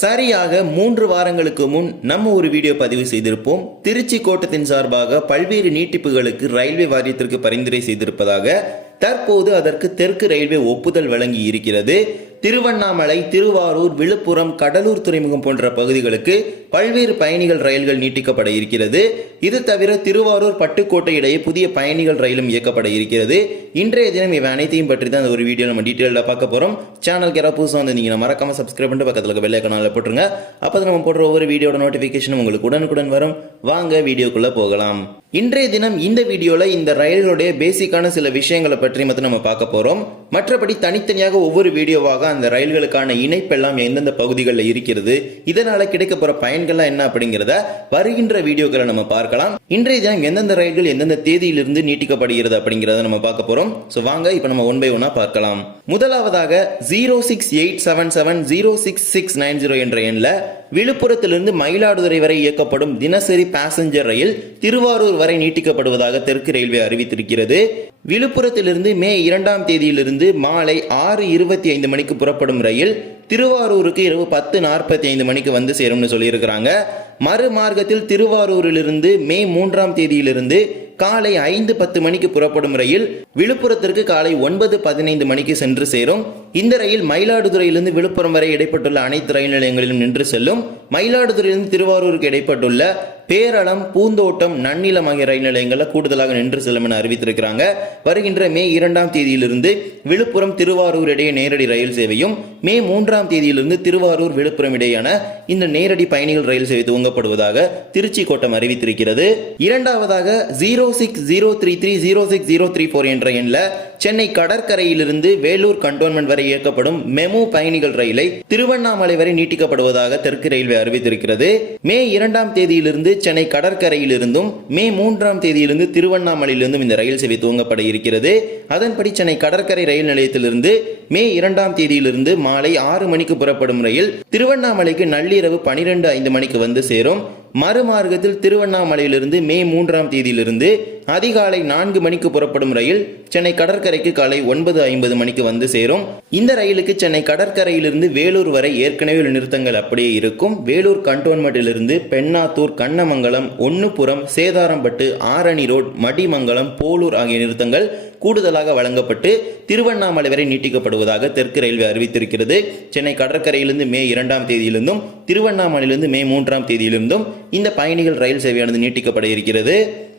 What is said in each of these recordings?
சரியாக மூன்று வாரங்களுக்கு முன் நம்ம ஒரு வீடியோ பதிவு செய்திருப்போம். திருச்சி கோட்டத்தின் சார்பாக பல்வேறு நீட்டிப்புகளுக்கு ரயில்வே வாரியத்திற்கு பரிந்துரை செய்திருப்பதாக தற்போது அதற்கு தெற்கு ரயில்வே ஒப்புதல் வழங்கி இருக்கிறது திருவண்ணாமலை திருவாரூர் விழுப்புரம் கடலூர் துறைமுகம் போன்ற பகுதிகளுக்கு பல்வேறு பயணிகள் ரயில்கள் நீட்டிக்கப்பட இருக்கிறது. இது தவிர திருவாரூர் பட்டுக்கோட்டை இடையே புதிய பயணிகள் ரயிலும் இயக்கப்பட இருக்கிறது. இன்றைய தினம் இவை அனைத்தையும் பற்றி தான் இந்த ஒரு வீடியோ நம்ம டீட்டெயிலாக பார்க்க போகிறோம் சேனல் யாராவது புதுசாக வந்திருந்தீங்கன்னா மறக்காம சப்ஸ்கிரைப் பண்ணிட்டு பக்கத்தில் இருக்க பெல் போட்டுருங்க. அப்போ தான் நம்ம போடுற ஒவ்வொரு வீடியோட நோட்டிஃபிகேஷன் உங்களுக்கு உடனுக்குடன் வரும். வாங்க வீடியோக்குள்ளே போகலாம். இன்றைய தினம் இந்த வீடியோவில் இந்த ரயில்களுடைய பேசிக்கான சில விஷயங்களை பற்றி மட்டும் நம்ம பார்க்க போகிறோம் மற்றபடி தனித்தனியாக ஒவ்வொரு வீடியோவாக அந்த ரயில்களுக்கான இணைப்பெல்லாம் எந்தெந்த பகுதிகளில் இருக்கிறது இதனால கிடைக்க போகிற பயன்கள்லாம் என்ன அப்படிங்கிறத வருகின்ற வீடியோக்களை நம்ம பார்க்கலாம். இன்றைய தினம் எந்தெந்த ரயில்கள் எந்தெந்த தேதியிலிருந்து நீட்டிக்கப்படுகிறது அப்படிங்கிறத நம்ம பார்க்க போகிறோம் ஸோ வாங்க இப்போ நம்ம ஒன் பை ஒன்னா பார்க்கலாம். முதலாவதாக zero six eight seven seven zero six six nine zero என்ற எண்ணில் விழுப்புரத்திலிருந்து மயிலாடுதுறை வரை இயக்கப்படும் தினசரி பாசஞ்சர் ரயில் திருவாரூர் வரை நீட்டிக்கப்படுவதாக தெற்கு ரயில்வே அறிவித்திருக்கிறது. விழுப்புரத்திலிருந்து மே இரண்டாம் தேதியிலிருந்து மாலை ஆறு இருபத்தி ஐந்து மணிக்கு புறப்படும் ரயில் திருவாரூருக்கு இரவு பத்து நாற்பத்தி ஐந்து மணிக்கு வந்து சேரும்னு சொல்லியிருக்கிறாங்க. மறுமார்க்கத்தில் திருவாரூரிலிருந்து மே மூன்றாம் தேதியிலிருந்து காலை ஐந்து பத்து மணிக்கு புறப்படும் ரயில் விழுப்புரத்திற்கு காலை ஒன்பது பதினைந்து மணிக்கு சென்று சேரும். இந்த ரயில் மயிலாடுதுறையிலிருந்து விழுப்புரம் வரை இடைப்பட்டுள்ள அனைத்து ரயில் நிலையங்களிலும் நின்று செல்லும். மயிலாடுதுறையிலிருந்து திருவாரூருக்கு இடைப்பட்டுள்ள பேரளம் பூந்தோட்டம் நன்னிலம் ஆகிய ரயில் நிலையங்களில் கூடுதலாக நின்று செல்லும் என அறிவித்திருக்கிறாங்க. வருகின்ற மே இரண்டாம் தேதியிலிருந்து விழுப்புரம் திருவாரூர் இடையே நேரடி ரயில் சேவையும் மே மூன்றாம் தேதியிலிருந்து திருவாரூர் விழுப்புரம் இடையேயான இந்த நேரடி பயணிகள் ரயில் சேவை துவங்கப்படுவதாக திருச்சி கோட்டம் அறிவித்திருக்கிறது. இரண்டாவதாக zero six zero three three zero six zero three four என்ற எண்ணில் சென்னை கடற்கரையிலிருந்து வேலூர் கண்டோன்மெண்ட் வரை இயக்கப்படும் மெமு பயணிகள் ரயிலை திருவண்ணாமலை வரை நீட்டிக்கப்படுவதாக தெற்கு ரயில்வே அறிவித்திருக்கிறது. மே இரண்டாம் தேதியிலிருந்து சென்னை கடற்கரையிலிருந்தும் மே மூன்றாம் தேதியிலிருந்து திருவண்ணாமலையிலிருந்தும் இந்த ரயில் சேவை துவங்கப்பட இருக்கிறது. அதன்படி சென்னை கடற்கரை ரயில் நிலையத்திலிருந்து மே இரண்டாம் தேதியிலிருந்து மாலை ஆறு மணிக்கு புறப்படும் ரயில் திருவண்ணாமலைக்கு நள்ளிரவு பனிரெண்டு ஐந்து மணிக்கு வந்து சேரும். மறுமார்க்கத்தில் திருவண்ணாமலையிலிருந்து மே மூன்றாம் தேதியிலிருந்து அதிகாலை நான்கு மணிக்கு புறப்படும் ரயில் சென்னை கடற்கரைக்கு காலை ஒன்பது ஐம்பது மணிக்கு வந்து சேரும். இந்த ரயிலுக்கு சென்னை கடற்கரையிலிருந்து வேலூர் வரை ஏற்கனவே உள்ள நிறுத்தங்கள் அப்படியே இருக்கும். வேலூர் கண்டோன்மெண்ட்டிலிருந்து பெண்ணாத்தூர் கண்ணமங்கலம் ஒன்னுபுரம் சேதாரம்பட்டு ஆரணி ரோட் மடிமங்கலம் போலூர் ஆகிய நிறுத்தங்கள் கூடுதலாக வழங்கப்பட்டு திருவண்ணாமலை வரை நீட்டிக்கப்படுவதாக தெற்கு ரயில்வே அறிவித்திருக்கிறது. சென்னை கடற்கரையிலிருந்து மே இரண்டாம் தேதியிலிருந்தும் திருவண்ணாமலையிலிருந்து மே மூன்றாம் தேதியிலிருந்தும் இந்த பயணிகள் ரயில் சேவையானது நீட்டிக்கப்பட இருக்கிறது.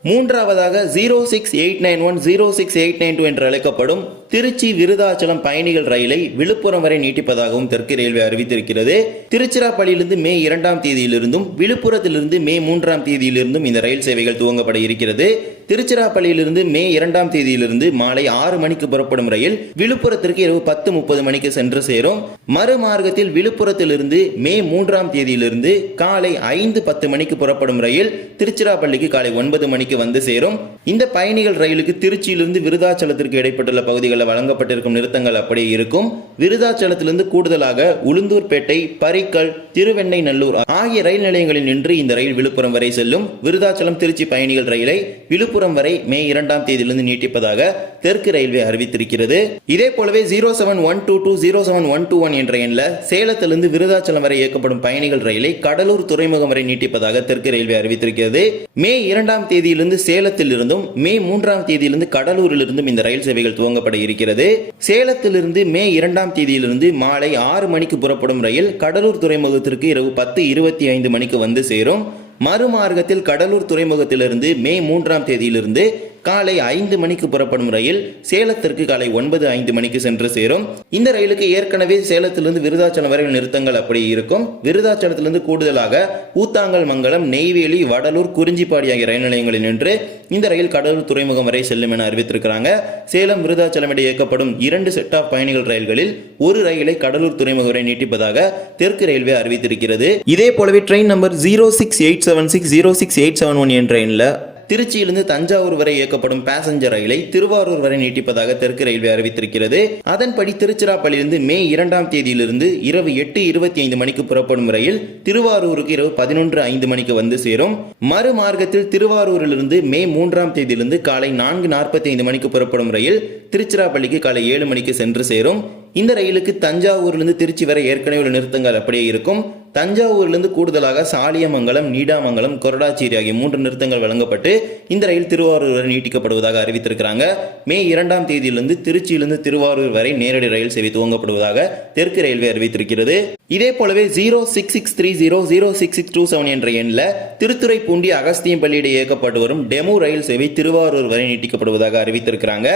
மூன்றாவதாக zero six eight nine one zero six eight nine two என்று அழைக்கப்படும் திருச்சி விருதாச்சலம் பயணிகள் ரயிலை விழுப்புரம் வரை நீட்டிப்பதாகவும் தெற்கு ரயில்வே அறிவித்திருக்கிறது. திருச்சிராப்பள்ளியிலிருந்து மே இரண்டாம் தேதியிலிருந்தும் விழுப்புரத்திலிருந்து மே மூன்றாம் தேதியிலிருந்தும் இந்த ரயில் சேவைகள் துவங்கப்பட இருக்கிறது. திருச்சிராப்பள்ளியிலிருந்து மே இரண்டாம் தேதியிலிருந்து மாலை ஆறு மணிக்கு புறப்படும் ரயில் விழுப்புரத்திற்கு இரவு பத்து முப்பது மணிக்கு சென்று சேரும். மறுமார்க்கத்தில் விழுப்புரத்திலிருந்து மே மூன்றாம் தேதியிலிருந்து காலை ஐந்து பத்து மணிக்கு புறப்படும் ரயில் திருச்சிராப்பள்ளிக்கு காலை ஒன்பது மணிக்கு வந்து சேரும். இந்த பயணிகள் ரயிலுக்கு திருச்சியிலிருந்து விருதாச்சலத்திற்கு இடைப்பட்டுள்ள பகுதிகளில் வழங்கப்பட்டிருக்கும் நிறுத்தங்கள் அப்படியே இருக்கும். விருதாச்சலத்திலிருந்து கூடுதலாக உளுந்தூர்பேட்டை பரிக்கல் திருவெண்ணை நல்லூர் ஆகிய ரயில் நிலையங்களில் நின்று இந்த ரயில் விழுப்புரம் வரை செல்லும். விருதாச்சலம் திருச்சி பயணிகள் ரயிலை விழுப்புரம் வரை மே இரண்டாம் தேதியிலிருந்து நீட்டிப்பதாக தெற்கு ரயில்வே அறிவித்திருக்கிறது. இதே போலவே zero seven one two two zero seven one two one என்ற எண்ணில் சேலத்திலிருந்து விருதாச்சலம் வரை இயக்கப்படும் பயணிகள் ரயிலை கடலூர் துறைமுகம் வரை நீட்டிப்பதாக தெற்கு ரயில்வே அறிவித்திருக்கிறது. மே இரண்டாம் தேதியிலிருந்து சேலத்தில் இருந்தும் மே மூன்றாம் தேதியிலிருந்து கடலூரிலிருந்தும் இந்த ரயில் சேவைகள் துவங்கப்பட இருக்கிறது. சேலத்திலிருந்து மே இரண்டாம் தேதியிலிருந்து மாலை ஆறு மணிக்கு புறப்படும் ரயில் கடலூர் துறைமுகத்திற்கு இரவு பத்து இருபத்தி ஐந்து மணிக்கு வந்து சேரும். மறுமார்க்கத்தில் கடலூர் துறைமுகத்திலிருந்து மே மூன்றாம் தேதியிலிருந்து காலை ஐந்து மணிக்கு புறப்படும் ரயில் சேலத்திற்கு காலை ஒன்பது ஐந்து மணிக்கு சென்று சேரும். இந்த ரயிலுக்கு ஏற்கனவே சேலத்திலிருந்து விருதாச்சலம் வரை நிறுத்தங்கள் அப்படி இருக்கும். விருதாச்சலத்திலிருந்து கூடுதலாக ஊத்தாங்கல் மங்கலம் நெய்வேலி வடலூர் குறிஞ்சிப்பாடி ஆகிய ரயில் நிலையங்களில் நின்று இந்த ரயில் கடலூர் துறைமுகம் வரை செல்லும் என அறிவித்திருக்கிறாங்க. சேலம் விருதாச்சலம் இடையே இயக்கப்படும் இரண்டு செட் ஆஃப் பயணிகள் ரயில்களில் ஒரு ரயிலை கடலூர் துறைமுகம் வரை நீட்டிப்பதாக தெற்கு ரயில்வே அறிவித்திருக்கிறது. இதே போலவே train number zero six eight seven six zero six eight seven one என்ற ட்ரெயினில் திருச்சியிலிருந்து தஞ்சாவூர் வரை இயக்கப்படும் பேசஞ்சர் ரயிலை திருவாரூர் வரை நீட்டிப்பதாக தெற்கு ரயில்வே அறிவித்திருக்கிறது. அதன்படி திருச்சிராப்பள்ளியிலிருந்து மே இரண்டாம் தேதியிலிருந்து இரவு எட்டு இருபத்தி ஐந்து மணிக்கு புறப்படும் ரயில் திருவாரூருக்கு இரவு பதினொன்று ஐந்து மணிக்கு வந்து சேரும். மறுமார்க்கத்தில் திருவாரூரிலிருந்து மே மூன்றாம் தேதியிலிருந்து காலை நான்கு நாற்பத்தி ஐந்து மணிக்கு புறப்படும் ரயில் திருச்சிராப்பள்ளிக்கு காலை ஏழு மணிக்கு சென்று சேரும். இந்த ரயிலுக்கு தஞ்சாவூர்லேருந்து திருச்சி வரை ஏற்கனவே உள்ள நிறுத்தங்கள் அப்படியே இருக்கும். தஞ்சாவூர்லேருந்து கூடுதலாக சாலியமங்கலம் நீடாமங்கலம் கொரடாச்சேரி ஆகிய மூன்று நிறுத்தங்கள் வழங்கப்பட்டு இந்த ரயில் திருவாரூர் வரை நீட்டிக்கப்படுவதாக அறிவித்திருக்கிறாங்க. மே இரண்டாம் தேதியிலிருந்து திருச்சியிலிருந்து திருவாரூர் வரை நேரடி ரயில் சேவை துவங்கப்படுவதாக தெற்கு ரயில்வே அறிவித்திருக்கிறது. இதே போலவே zero six six three zero zero six six two seven என்ற எண்ணில் திருத்துறைப்பூண்டி அகஸ்தியம்பள்ளியிடையே இயக்கப்பட்டு வரும் டெமு ரயில் சேவை திருவாரூர் வரை நீட்டிக்கப்படுவதாக அறிவித்திருக்கிறாங்க.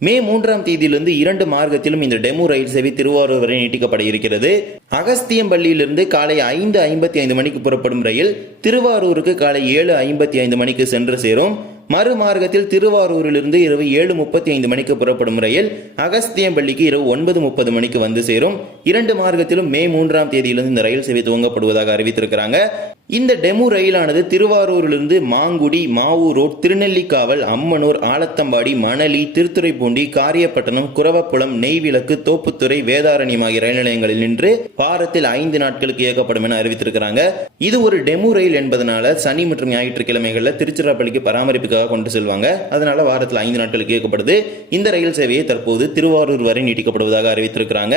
மே மூன்றாம் தேதியிலிருந்து இரண்டு மார்க்கத்திலும் இந்த டெமோ ரயில் சேவை திருவாரூர் வரை நீட்டிக்கப்பட இருக்கிறது அகஸ்தியம்பள்ளியிலிருந்து காலை ஐந்து ஐம்பத்தி ஐந்து மணிக்கு புறப்படும் ரயில் திருவாரூருக்கு காலை ஏழு ஐம்பத்தி ஐந்து மணிக்கு சென்று சேரும். மறுமார்க்கத்தில் திருவாரூரிலிருந்து இரவு ஏழு முப்பத்தி ஐந்து மணிக்கு புறப்படும் ரயில் அகஸ்தியம்பள்ளிக்கு இரவு ஒன்பது முப்பது மணிக்கு வந்து சேரும். இரண்டு மார்க்கத்திலும் மே மூன்றாம் தேதியிலிருந்து இந்த ரயில் சேவை துவங்கப்படுவதாக அறிவித்திருக்கிறாங்க. இந்த டெமு ரயிலானது திருவாரூரிலிருந்து மாங்குடி மாவூர் ரோட் திருநெல்லிக்காவல் அம்மனூர் ஆலத்தம்பாடி மணலி திருத்துறைப்பூண்டி காரியப்பட்டணம் குரவப்புலம் நெய்விளக்கு தோப்புத்துறை வேதாரண்யம் ஆகிய ரயில் நிலையங்களில் நின்று வாரத்தில் ஐந்து நாட்களுக்கு இயக்கப்படும் என அறிவித்திருக்கிறாங்க. இது ஒரு டெமு ரயில் என்பதனால சனி மற்றும் ஞாயிற்றுக்கிழமைகளில் திருச்சிராப்பள்ளிக்கு பராமரிப்பு பராமரிப்புக்காக கொண்டு செல்வாங்க. அதனால வாரத்தில் ஐந்து நாட்களுக்கு இயக்கப்படுது. இந்த ரயில் சேவையை தற்போது திருவாரூர் வரை நீட்டிக்கப்படுவதாக அறிவித்திருக்கிறாங்க.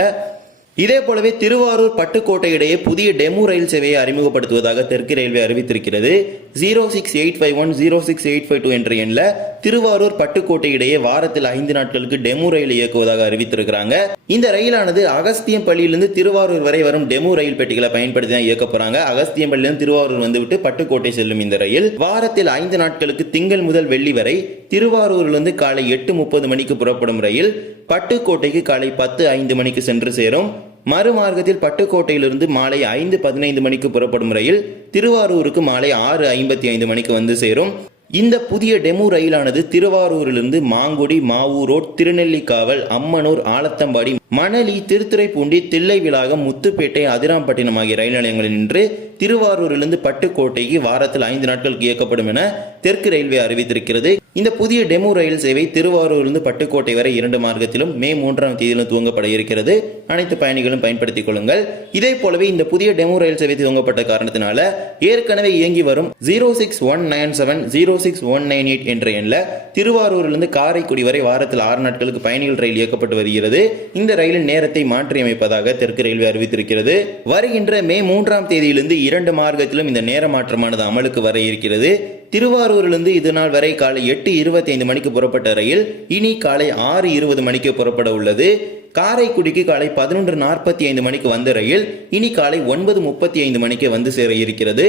இதே போலவே திருவாரூர் பட்டுக்கோட்டை இடையே புதிய டெமு ரயில் சேவையை அறிமுகப்படுத்துவதாக தெற்கு ரயில்வே அறிவித்திருக்கிறது. Zero six eight five one zero six eight five two என்ற எண்ணில் திருவாரூர் பட்டுக்கோட்டை இடையே வாரத்தில் ஐந்து நாட்களுக்கு டெமு ரயில் இயக்குவதாக அறிவித்திருக்கிறாங்க. இந்த ரயிலானது அகஸ்தியம்பள்ளியிலிருந்து திருவாரூர் வரை வரும் டெமு ரயில் பெட்டிகளை பயன்படுத்தி தான் இயக்க போறாங்க. அகஸ்தியம்பள்ளியிலிருந்து திருவாரூர் வந்துவிட்டு பட்டுக்கோட்டை செல்லும் இந்த ரயில் வாரத்தில் ஐந்து நாட்களுக்கு திங்கள் முதல் வெள்ளி வரை திருவாரூரிலிருந்து காலை எட்டு முப்பது மணிக்கு புறப்படும் ரயில் பட்டுக்கோட்டைக்கு காலை பத்து ஐந்து மணிக்கு சென்று சேரும். மறுமார்க்கத்தில் பட்டுக்கோட்டையிலிருந்து மாலை ஐந்து பதினைந்து மணிக்கு புறப்படும் ரயில் திருவாரூருக்கு மாலை ஆறு ஐம்பத்தி ஐந்து மணிக்கு வந்து சேரும். இந்த புதிய டெமு ரயிலானது திருவாரூரிலிருந்து மாங்குடி மாவூரோட் திருநெல்லிக்காவல் அம்மனூர் ஆலத்தம்பாடி மணலி திருத்துறைப்பூண்டி தில்லை விலாகம் முத்துப்பேட்டை அதிராம்பட்டினம் ஆகிய ரயில் நிலையங்களில் நின்று திருவாரூரிலிருந்து பட்டுக்கோட்டைக்கு வாரத்தில் ஐந்து நாட்களுக்கு இயக்கப்படும் என தெற்கு ரயில்வே அறிவித்திருக்கிறது. இந்த புதிய டெமு ரயில் சேவை திருவாரூரிலிருந்து பட்டுக்கோட்டை வரை இரண்டு மார்க்கத்திலும் மே மூன்றாம் தேதியிலும் துவங்கப்பட இருக்கிறது. அனைத்து பயணிகளும் பயன்படுத்திக் கொள்ளுங்கள். இதே போலவே இந்த புதிய டெமு ரயில் சேவை துவங்கப்பட்ட காரணத்தினால ஏற்கனவே இயங்கி வரும் zero six one nine seven zero six one nine eight என்ற எண்ணில் திருவாரூரிலிருந்து காரைக்குடி வரை வாரத்தில் ஆறு நாட்களுக்கு பயணிகள் ரயில் இயக்கப்பட்டு வருகிறது. இந்த ரயிலின் நேரத்தை மாற்றியமைப்பதாக தெற்கு ரயில்வே அறிவித்திருக்கிறது. வருகின்ற மே மூன்றாம் தேதியிலிருந்து இரண்டு மார்க்கத்திலும் இந்த நேர மாற்றமானது அமலுக்கு வர இருக்கிறது. திருவாரூரிலிருந்து இது நாள் வரை காலை எட்டு இருபத்தி ஐந்து மணிக்கு புறப்பட்ட ரயில் இனி காலை ஆறு இருபது மணிக்கு புறப்பட உள்ளது. காரைக்குடிக்கு காலை பதினொன்று நாற்பத்தி ஐந்து மணிக்கு வந்த ரயில் இனி காலை ஒன்பது முப்பத்தி ஐந்து மணிக்கு வந்து சேர இருக்கிறது.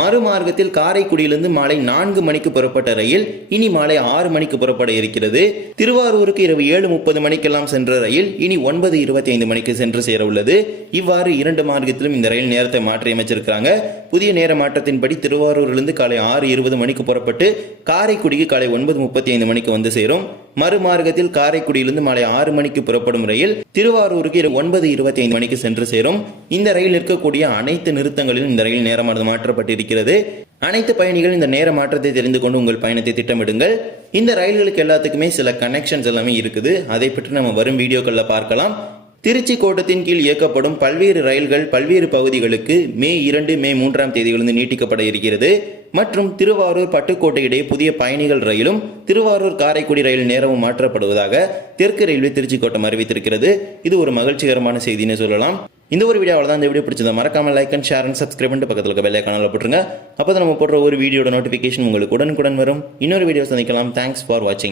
மறுமார்க்கத்தில் காரைக்குடியிலிருந்து மாலை நான்கு மணிக்கு புறப்பட்ட ரயில் இனி மாலை ஆறு மணிக்கு புறப்பட இருக்கிறது. திருவாரூருக்கு இரவு ஏழு முப்பது மணிக்கெல்லாம் சென்ற ரயில் இனி ஒன்பது இருபத்தி ஐந்து மணிக்கு சென்று சேர உள்ளது. இவ்வாறு இரண்டு மார்க்கத்திலும் இந்த ரயில் நேரத்தை மாற்றியமைச்சிருக்கிறாங்க புதிய நேர மாற்றத்தின்படி திருவாரூரிலிருந்து காலை ஆறு இருபது மணிக்கு புறப்பட்டு காரைக்குடிக்கு காலை ஒன்பது முப்பத்தி ஐந்து மணிக்கு வந்து சேரும். மறுமார்க்கத்தில் காரைக்குடியிலிருந்து மாலை ஆறு மணிக்கு புறப்படும் ரயில் திருவாரூருக்கு இரவு ஒன்பது இருபத்தி ஐந்து மணிக்கு சென்று சேரும். இந்த ரயில் இருக்கக்கூடிய அனைத்து நிறுத்தங்களிலும் இந்த ரயில் நேரமானது மாற்றப்பட்டிருக்கிறது. அனைத்து பயணிகள் இந்த நேர மாற்றத்தை தெரிந்து கொண்டு உங்கள் பயணத்தை திட்டமிடுங்கள். இந்த ரயில்களுக்கு எல்லாத்துக்குமே சில கனெக்ஷன்ஸ் எல்லாமே இருக்குது. அதை பற்றி நம்ம வரும் வீடியோக்களில் பார்க்கலாம். திருச்சி கோட்டத்தின் கீழ் இயக்கப்படும் பல்வேறு ரயில்கள் பல்வேறு பகுதிகளுக்கு மே இரண்டு மே மூன்றாம் தேதியிலிருந்து நீட்டிக்கப்பட இருக்கிறது. மற்றும் திருவாரூர் பட்டுக்கோட்டை இடையே புதிய பயணிகள் ரயிலும் திருவாரூர் காரைக்குடி ரயில் நேரமும் மாற்றப்படுவதாக தெற்கு ரயில்வே திருச்சி கோட்டம் அறிவித்திருக்கிறது. இது ஒரு மகிழ்ச்சிகரமான செய்தின்னு சொல்லலாம். இந்த ஒரு வீடியோவில் தான் இந்த வீடியோ பிடிச்சதை மறக்காம like and share and subscribe பண்ணிட்டு பக்கத்தில் இருக்க பெல்லை காணல போட்டுருங்க. அப்போ நம்ம போடுற ஒரு வீடியோட நோட்டிஃபிகேஷன் உங்களுக்கு உடனுக்குடன் வரும். இன்னொரு வீடியோ சந்திக்கலாம். தேங்க்ஸ் ஃபார் வாட்சிங்